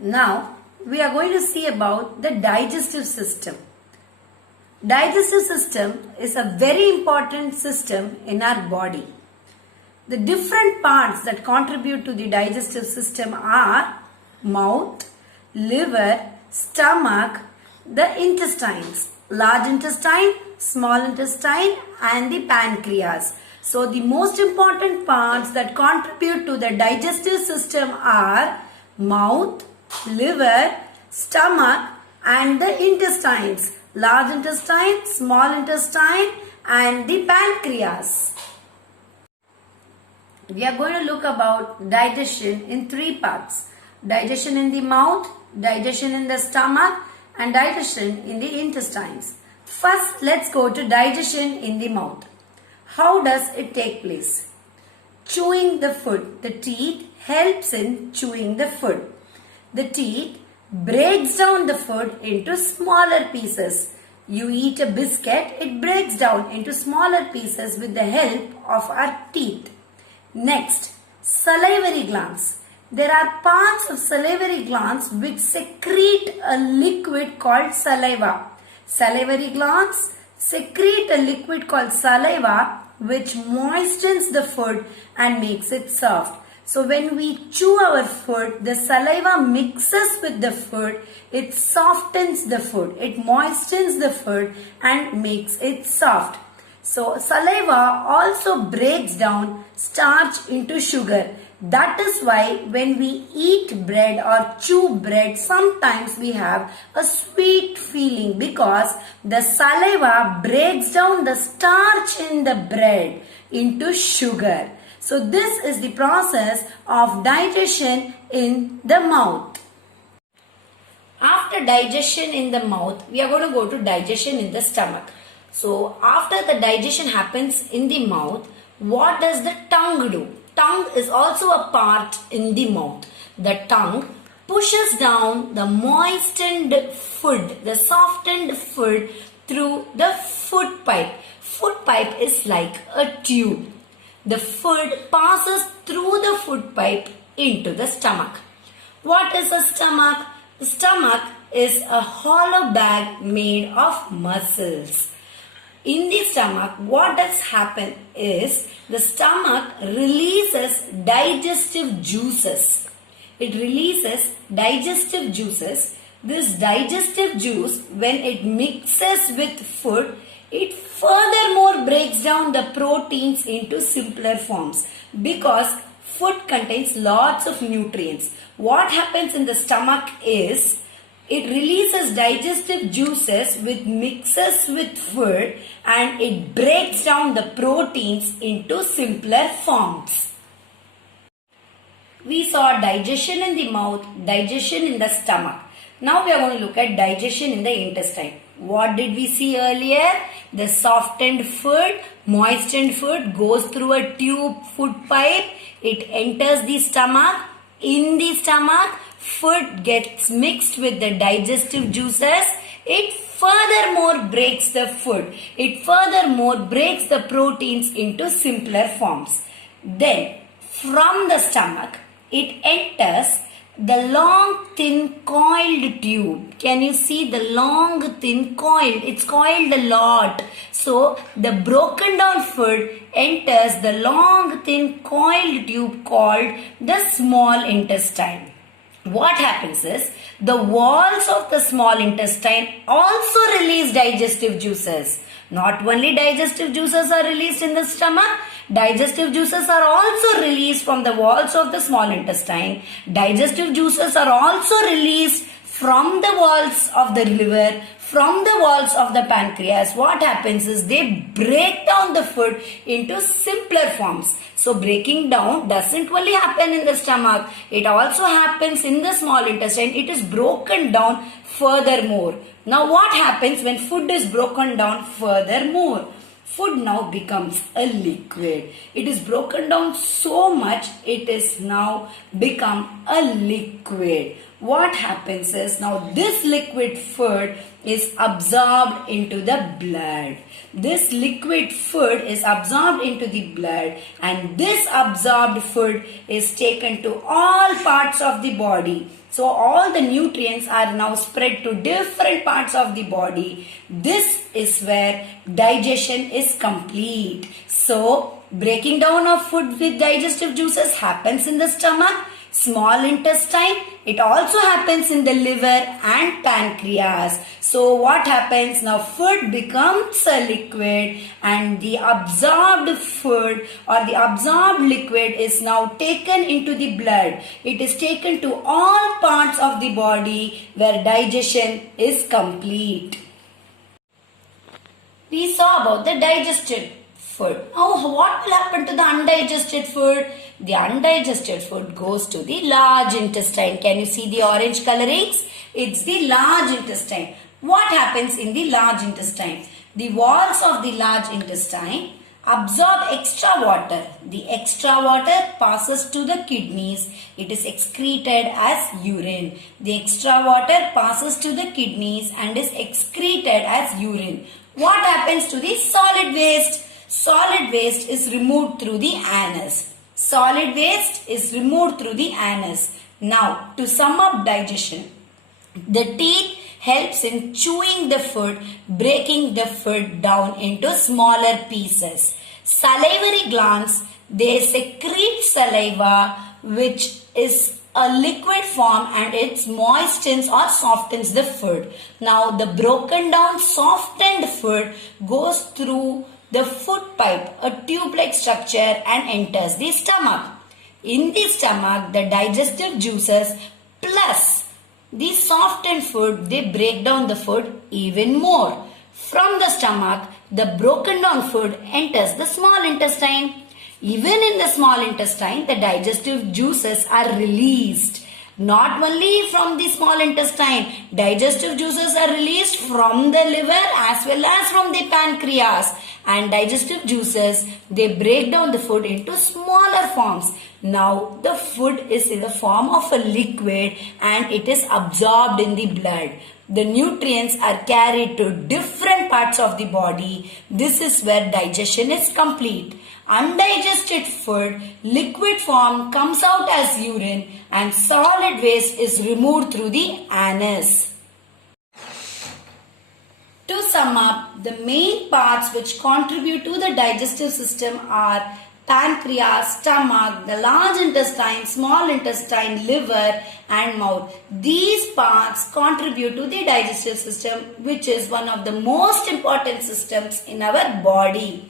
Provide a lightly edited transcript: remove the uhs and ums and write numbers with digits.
Now we are going to see about the digestive system. Digestive system is a very important system in our body. The different parts that contribute to the digestive system are mouth, liver, stomach, the intestines, large intestine, small intestine and the pancreas. So the most important parts that contribute to the digestive system are mouth, liver, stomach and the intestines, large intestine, small intestine and the pancreas. We are going to look about digestion in three parts. Digestion in the mouth, digestion in the stomach and digestion in the intestines. First, let's go to digestion in the mouth. How does it take place? Chewing the food. The teeth helps in chewing the food. The teeth breaks down the food into smaller pieces. You eat a biscuit, it breaks down into smaller pieces with the help of our teeth. Next, salivary glands. There are parts of salivary glands which secrete a liquid called saliva. Salivary glands secrete a liquid called saliva which moistens the food and makes it soft. So when we chew our food, the saliva mixes with the food, it softens the food, it moistens the food and makes it soft. So saliva also breaks down starch into sugar. That is why when we eat bread or chew bread, sometimes we have a sweet feeling because the saliva breaks down the starch in the bread into sugar. So this is the process of digestion in the mouth. After digestion in the mouth, we are going to go to digestion in the stomach. So after the digestion happens in the mouth, what does the tongue do? Tongue is also a part in the mouth. The tongue pushes down the moistened food, the softened food through the food pipe. Food pipe is like a tube. The food passes through the food pipe into the stomach. What is a stomach? The stomach is a hollow bag made of muscles. In the stomach, what does happen is the stomach releases digestive juices. It releases digestive juices. This digestive juice, when it mixes with food, it furthermore breaks down the proteins into simpler forms because food contains lots of nutrients. What happens in the stomach is it releases digestive juices which mixes with food and it breaks down the proteins into simpler forms. We saw digestion in the mouth, digestion in the stomach. Now we are going to look at digestion in the intestine. What did we see earlier? The softened food, moistened food goes through a tube food pipe. It enters the stomach. In the stomach, food gets mixed with the digestive juices. It furthermore breaks the food. It furthermore breaks the proteins into simpler forms. Then, from the stomach, it enters the long thin coiled tube. Can you see the long thin coiled? It's coiled a lot. So the broken down food enters the long thin coiled tube called the small intestine. What happens is the walls of the small intestine also release digestive juices. Not only digestive juices are released in the stomach, digestive juices are also released from the walls of the small intestine. Digestive juices are also released from the walls of the liver, from the walls of the pancreas. What happens is they break down the food into simpler forms. So breaking down doesn't only happen in the stomach, it also happens in the small intestine. It is broken down furthermore. Now what happens when food is broken down furthermore? Food now becomes a liquid. It is broken down so much, it is now become a liquid. what happens is, now this liquid food is absorbed into the blood. This liquid food is absorbed into the blood, and this absorbed food is taken to all parts of the body. So all the nutrients are now spread to different parts of the body. This is where digestion is complete. So breaking down of food with digestive juices happens in the stomach, small intestine. It also happens in the liver and pancreas. So what happens now? Food becomes a liquid, and the absorbed food or the absorbed liquid is now taken into the blood. It is taken to all parts of the body where digestion is complete. We saw about the digested food. Now what will happen to the undigested food? The undigested food goes to the large intestine. Can you see the orange colorings? It's the large intestine. What happens in the large intestine? The walls of the large intestine absorb extra water. The extra water passes to the kidneys. It is excreted as urine. The extra water passes to the kidneys and is excreted as urine. What happens to the solid waste? Solid waste is removed through the anus. Solid waste is removed through the anus. Now, to sum up digestion, the teeth helps in chewing the food, breaking the food down into smaller pieces. Salivary glands, they secrete saliva, which is a liquid form, and it moistens or softens the food. Now, the broken down softened food goes through the food pipe, a tube-like structure, and enters the stomach. In the stomach, the digestive juices plus the softened food, they break down the food even more. From the stomach, the broken down food enters the small intestine. Even in the small intestine, the digestive juices are released. Not only from the small intestine, digestive juices are released from the liver as well as from the pancreas. And digestive juices, they break down the food into smaller forms. Now the food is in the form of a liquid and it is absorbed in the blood. The nutrients are carried to different parts of the body. This is where digestion is complete. Undigested food, liquid form, comes out as urine, and solid waste is removed through the anus. To sum up, the main parts which contribute to the digestive system are pancreas, stomach, the large intestine, small intestine, liver and mouth. These parts contribute to the digestive system, which is one of the most important systems in our body.